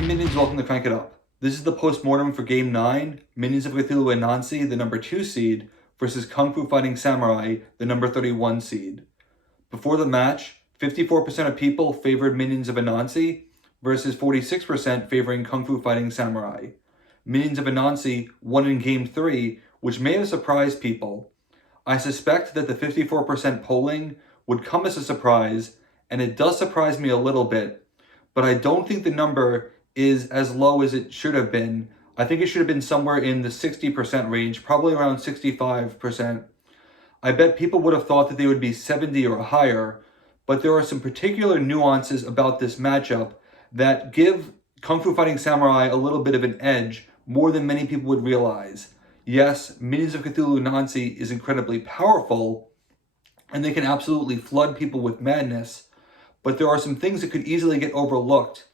Hey minions, welcome to Crank It Up. This is the Postmortem for Game 9, Minions of Cthulhu and Nancy, the number 2 seed, versus Kung Fu Fighting Samurai, the number 31 seed. Before the match, 54% of people favored Minions of Anansi versus 46% favoring Kung Fu Fighting Samurai. Minions of Anansi won in Game 3, which may have surprised people. I suspect that the 54% polling would come as a surprise, and it does surprise me a little bit, but I don't think the number is as low as it should have been. I think it should have been somewhere in the 60% range, probably around 65%. I bet people would have thought that they would be 70 or higher, but there are some particular nuances about this matchup that give Kung Fu Fighting Samurai a little bit of an edge, more than many people would realize. Yes, Minions of Cthulhu Nancy is incredibly powerful, and they can absolutely flood people with madness, but there are some things that could easily get overlooked,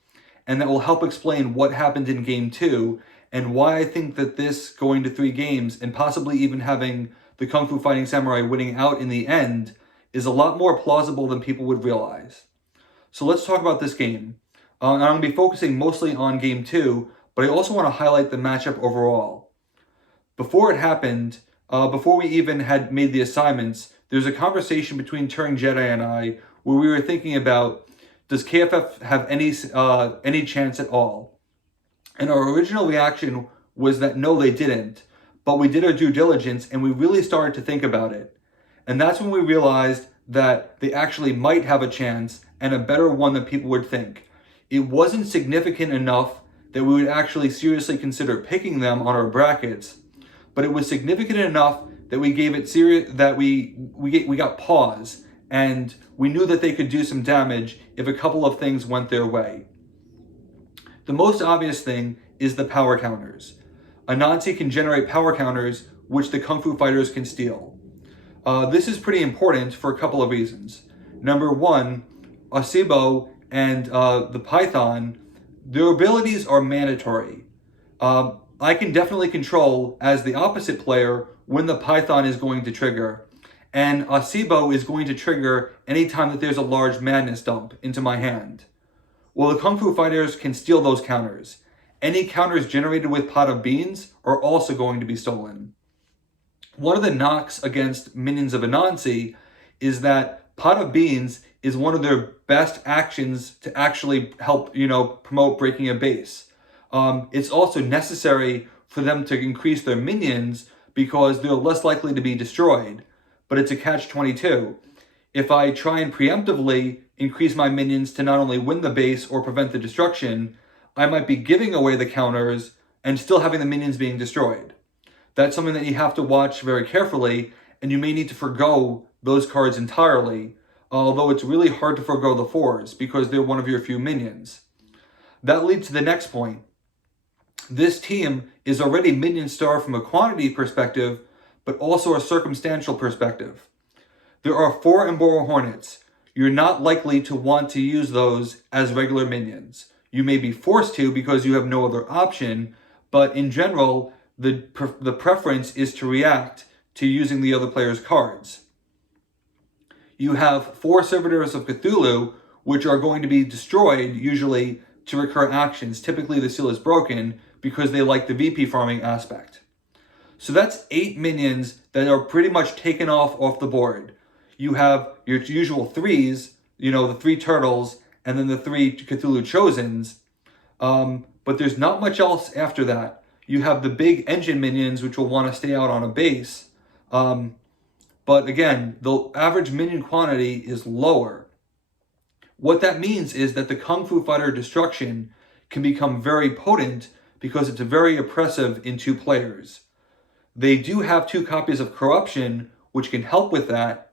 and that will help explain what happened in Game 2, and why I think that this going to 3 games, and possibly even having the Kung Fu Fighting Samurai winning out in the end, is a lot more plausible than people would realize. So let's talk about this game. And I'm going to be focusing mostly on Game 2, but I also want to highlight the matchup overall. Before it happened, before we even had made the assignments, there's a conversation between Turing Jedi and I where we were thinking about, does KFF have any chance at all? And our original reaction was that no, they didn't. But we did our due diligence and we really started to think about it. And that's when we realized that they actually might have a chance, and a better one than people would think. It wasn't significant enough that we would actually seriously consider picking them on our brackets, but it was significant enough that we gave it serious, that we got pause, and we knew that they could do some damage if a couple of things went their way. The most obvious thing is the power counters. Anansi can generate power counters, which the Kung Fu fighters can steal. This is pretty important for a couple of reasons. Number one, Asibo and the Python, their abilities are mandatory. I can definitely control, as the opposite player, when the Python is going to trigger. And Asibo is going to trigger anytime that there's a large madness dump into my hand. Well, the Kung Fu fighters can steal those counters. Any counters generated with Pot of Beans are also going to be stolen. One of the knocks against Minions of Anansi is that Pot of Beans is one of their best actions to actually help, promote breaking a base. It's also necessary for them to increase their minions because they're less likely to be destroyed. But it's a catch-22. If I try and preemptively increase my minions to not only win the base or prevent the destruction, I might be giving away the counters and still having the minions being destroyed. That's something that you have to watch very carefully, and you may need to forgo those cards entirely, although it's really hard to forgo the 4s because they're one of your few minions. That leads to the next point. This team is already minion star from a quantity perspective, but also a circumstantial perspective. There are 4 Embora Hornets. You're not likely to want to use those as regular minions. You may be forced to because you have no other option, but in general, the preference is to react to using the other player's cards. You have 4 Servitors of Cthulhu, which are going to be destroyed, usually, to recur actions. Typically, the seal is broken because they like the VP farming aspect. So that's 8 minions that are pretty much taken off the board. You have your usual 3s, the 3 turtles, and then the 3 Cthulhu Chosens. But there's not much else after that. You have the big engine minions, which will want to stay out on a base. But again, the average minion quantity is lower. What that means is that the Kung Fu Fighter destruction can become very potent because it's very oppressive in 2 players. They do have 2 copies of Corruption, which can help with that,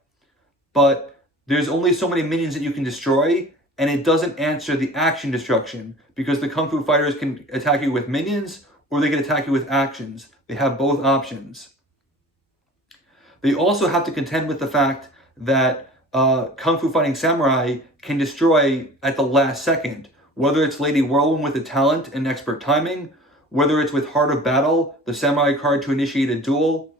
but there's only so many minions that you can destroy, and it doesn't answer the action destruction, because the Kung Fu fighters can attack you with minions, or they can attack you with actions. They have both options. They also have to contend with the fact that Kung Fu Fighting Samurai can destroy at the last second, whether it's Lady Whirlwind with the talent and expert timing, whether it's with Heart of Battle, the samurai card to initiate a duel.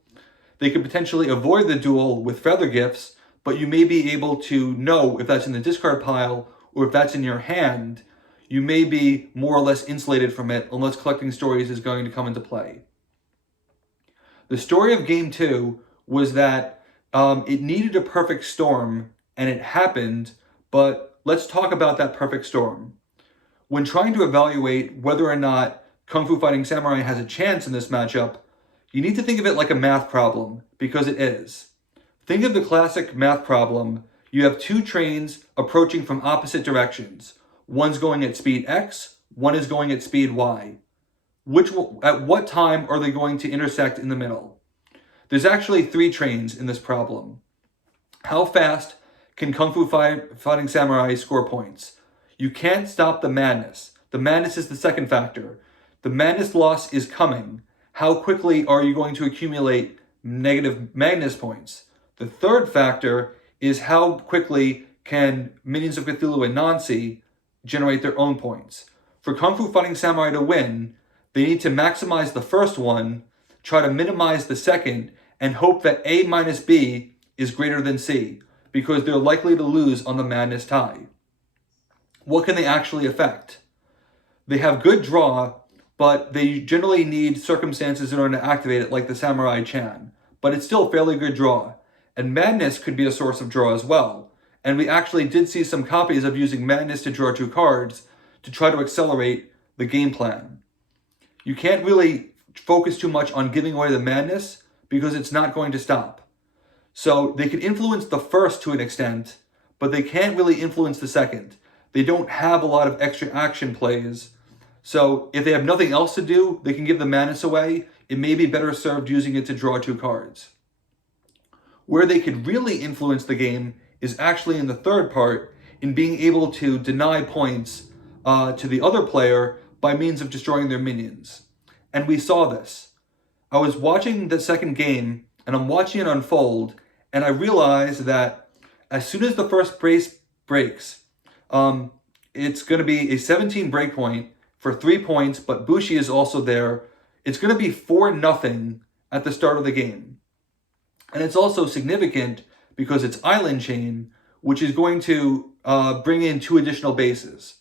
They could potentially avoid the duel with Feather Gifts, but you may be able to know if that's in the discard pile or if that's in your hand. you may be more or less insulated from it unless collecting stories is going to come into play. The story of Game 2 was that it needed a perfect storm, and it happened, but let's talk about that perfect storm. When trying to evaluate whether or not Kung Fu Fighting Samurai has a chance in this matchup, you need to think of it like a math problem, because it is. Think of the classic math problem. You have two trains approaching from opposite directions. One's going at speed x, one is going at speed y. At what time are they going to intersect in the middle? There's actually three trains in this problem. How fast can Kung Fu Fighting Samurai score points? You can't stop the madness. The madness is the second factor. The madness loss is coming. How quickly are you going to accumulate negative madness points? The third factor is how quickly can Minions of Cthulhu and Nancy generate their own points. For Kung Fu Fighting Samurai to win, they need to maximize the first one, try to minimize the second, and hope that A minus B is greater than C, because they're likely to lose on the madness tie. What can they actually affect? They have good draw, but they generally need circumstances in order to activate it, like the Samurai Chan. But it's still fairly good draw. And madness could be a source of draw as well. And we actually did see some copies of using madness to draw two cards to try to accelerate the game plan. You can't really focus too much on giving away the madness because it's not going to stop. So they could influence the first to an extent, but they can't really influence the second. They don't have a lot of extra action plays. So if they have nothing else to do, they can give the madness away. It may be better served using it to draw two cards. Where they could really influence the game is actually in the third part, in being able to deny points to the other player by means of destroying their minions. And we saw this. I was watching the second game, and I'm watching it unfold, and I realized that as soon as the first brace breaks, it's going to be a 17 breakpoint for 3 points, but Bushi is also there. It's going to be 4-0 at the start of the game. And it's also significant because it's Island Chain, which is going to bring in 2 additional bases.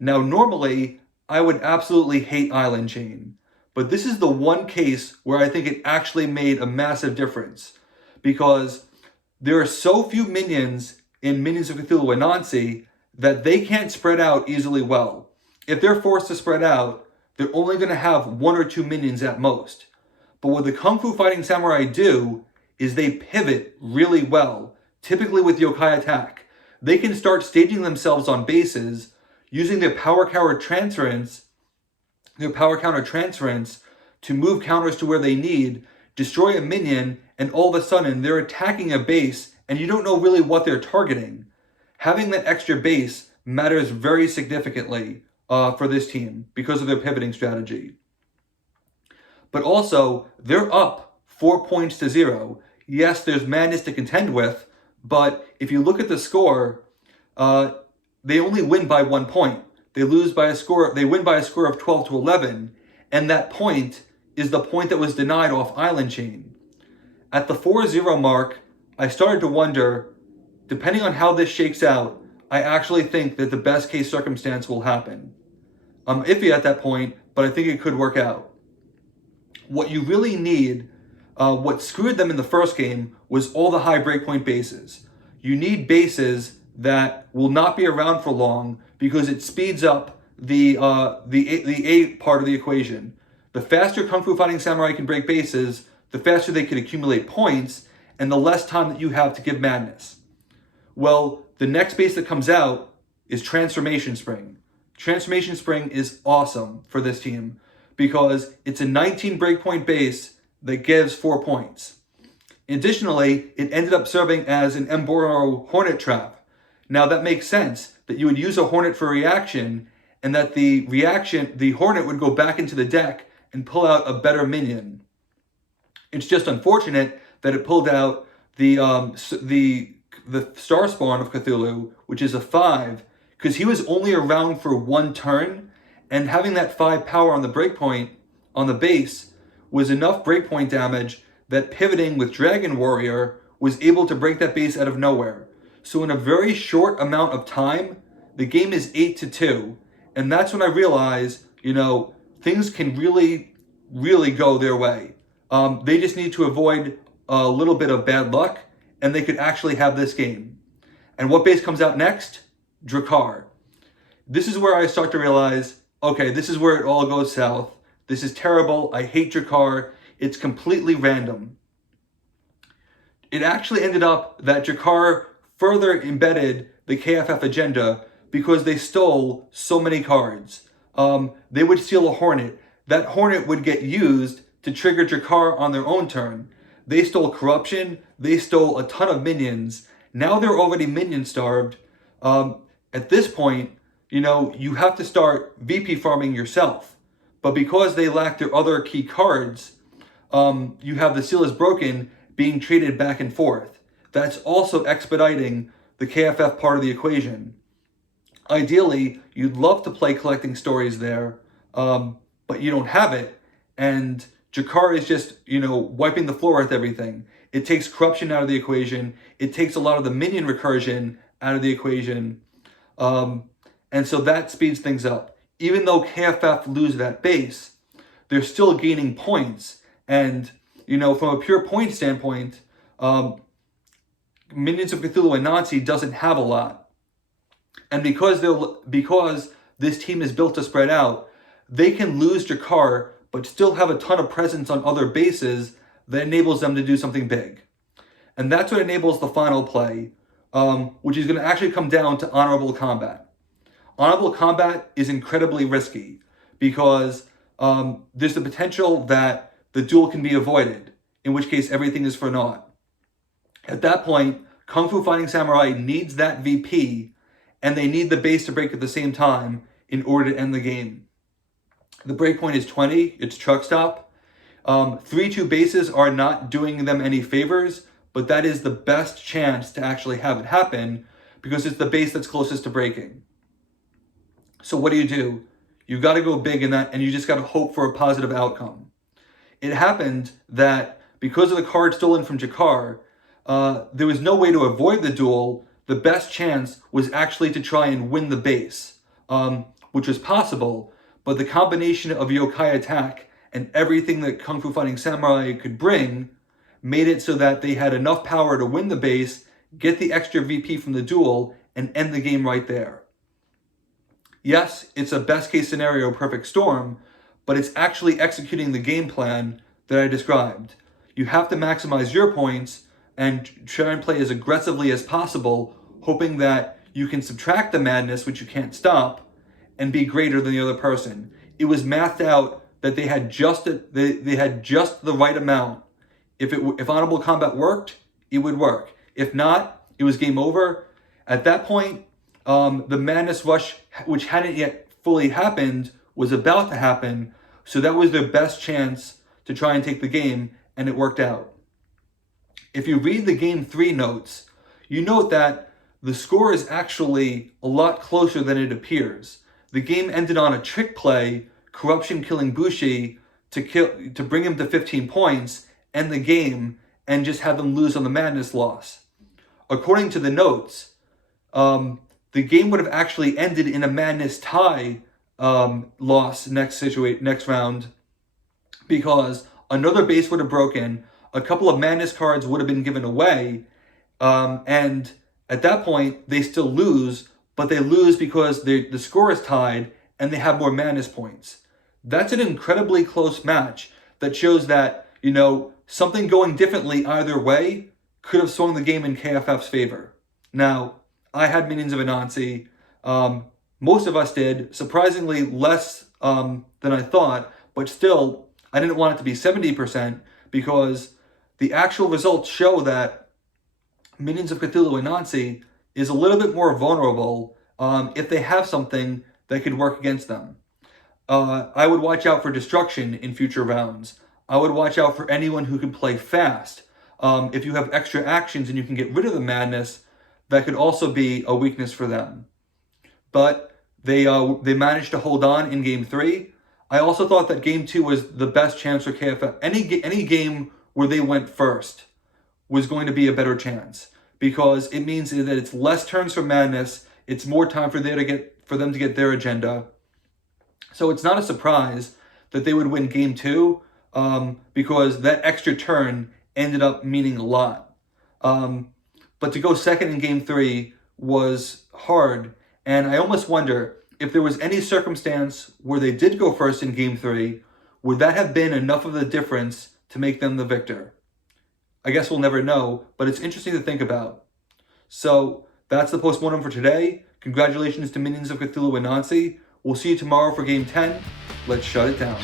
Now, normally, I would absolutely hate Island Chain, but this is the one case where I think it actually made a massive difference, because there are so few minions in Minions of Cthulhu and Nancy that they can't spread out easily well. If they're forced to spread out, they're only going to have 1 or 2 minions at most. But what the Kung Fu Fighting Samurai do is they pivot really well, typically with yokai attack. They can start staging themselves on bases using their power counter transference to move counters to where they need, destroy a minion, and all of a sudden they're attacking a base and you don't know really what they're targeting. Having that extra base matters very significantly for this team because of their pivoting strategy. But also, they're up 4 points to 0. Yes, there's madness to contend with, but if you look at the score, they only win by 1 point. They win by a score of 12 to 11, and that point is the point that was denied off Island Chain. At the 4-0 mark, I started to wonder, depending on how this shakes out, I actually think that the best case circumstance will happen. I'm iffy at that point, but I think it could work out. What you really need, what screwed them in the first game, was all the high breakpoint bases. You need bases that will not be around for long because it speeds up the A part of the equation. The faster Kung Fu Fighting Samurai can break bases, the faster they can accumulate points, and the less time that you have to give madness. Well, the next base that comes out is Transformation Spring. Transformation Spring is awesome for this team because it's a 19 breakpoint base that gives 4 points. Additionally, it ended up serving as an Emboro Hornet trap. Now that makes sense that you would use a Hornet for reaction and that the Hornet would go back into the deck and pull out a better minion. It's just unfortunate that it pulled out the Star Spawn of Cthulhu, which is a 5, because he was only around for 1 turn, and having that 5 power on the breakpoint on the base was enough breakpoint damage that pivoting with Dragon Warrior was able to break that base out of nowhere. So in a very short amount of time, the game is 8-2, And that's when I realized, things can really, really go their way. They just need to avoid a little bit of bad luck, and they could actually have this game. And what base comes out next? Drakkar. This is where I start to realize, okay, this is where it all goes south. This is terrible. I hate Drakkar. It's completely random. It actually ended up that Drakkar further embedded the KFF agenda because they stole so many cards. They would steal a Hornet. That Hornet would get used to trigger Drakkar on their own turn. They stole Corruption. They stole a ton of minions. Now they're already minion starved. At this point, you have to start VP farming yourself. But because they lack their other key cards, you have the Seal is Broken being traded back and forth. That's also expediting the KFF part of the equation. Ideally, you'd love to play collecting stories there, but you don't have it. And Drakkar is just, wiping the floor with everything. It takes Corruption out of the equation. It takes a lot of the minion recursion out of the equation. And so that speeds things up. Even though KFF lose that base, they're still gaining points. And, from a pure point standpoint, Minions of Cthulhu and Nazi doesn't have a lot. And because this team is built to spread out, they can lose Drakkar, but still have a ton of presence on other bases that enables them to do something big. And that's what enables the final play, which is going to actually come down to honorable combat. Honorable combat is incredibly risky because there's the potential that the duel can be avoided, in which case everything is for naught. At that point, Kung Fu Fighting Samurai needs that VP, and they need the base to break at the same time in order to end the game. The breakpoint is 20, it's truck stop. 3-2 bases are not doing them any favors, but that is the best chance to actually have it happen because it's the base that's closest to breaking. So what do? You got to go big in that, and you just got to hope for a positive outcome. It happened that because of the card stolen from Drakkar, there was no way to avoid the duel. The best chance was actually to try and win the base, which was possible, but the combination of yokai attack and everything that Kung Fu Fighting Samurai could bring made it so that they had enough power to win the base, get the extra VP from the duel, and end the game right there. Yes, it's a best case scenario perfect storm, but it's actually executing the game plan that I described. You have to maximize your points and try and play as aggressively as possible, hoping that you can subtract the madness, which you can't stop, and be greater than the other person. It was mathed out that they had just the right amount. If honorable combat worked, it would work. If not, it was game over. At that point, the madness rush, which hadn't yet fully happened, was about to happen. So that was their best chance to try and take the game, and it worked out. If you read the Game 3 notes, you note that the score is actually a lot closer than it appears. The game ended on a trick play, Corruption killing Bushi to bring him to 15 points, end the game, and just have them lose on the madness loss. According to the notes, the game would have actually ended in a madness tie loss next round, because another base would have broken, a couple of madness cards would have been given away, and at that point they still lose, but they lose because the score is tied and they have more madness points. That's an incredibly close match that shows that, something going differently either way could have swung the game in KFF's favor. Now, I had Minions of Anansi. Most of us did, surprisingly less than I thought, but still, I didn't want it to be 70% because the actual results show that Minions of Cthulhu Anansi is a little bit more vulnerable if they have something that could work against them. I would watch out for destruction in future rounds. I would watch out for anyone who can play fast. If you have extra actions and you can get rid of the madness, that could also be a weakness for them. But they managed to hold on in Game 3. I also thought that Game 2 was the best chance for KFF. Any game where they went first was going to be a better chance, because it means that it's less turns for madness, it's more time for them to get their agenda, So it's not a surprise that they would win game 2 because that extra turn ended up meaning a lot. But to go second in game 3 was hard, and I almost wonder if there was any circumstance where they did go first in game 3, would that have been enough of the difference to make them the victor? I guess we'll never know, but it's interesting to think about. So that's the postmortem for today. Congratulations to Minions of Cthulhu and Nancy. We'll see you tomorrow for game 10. Let's shut it down.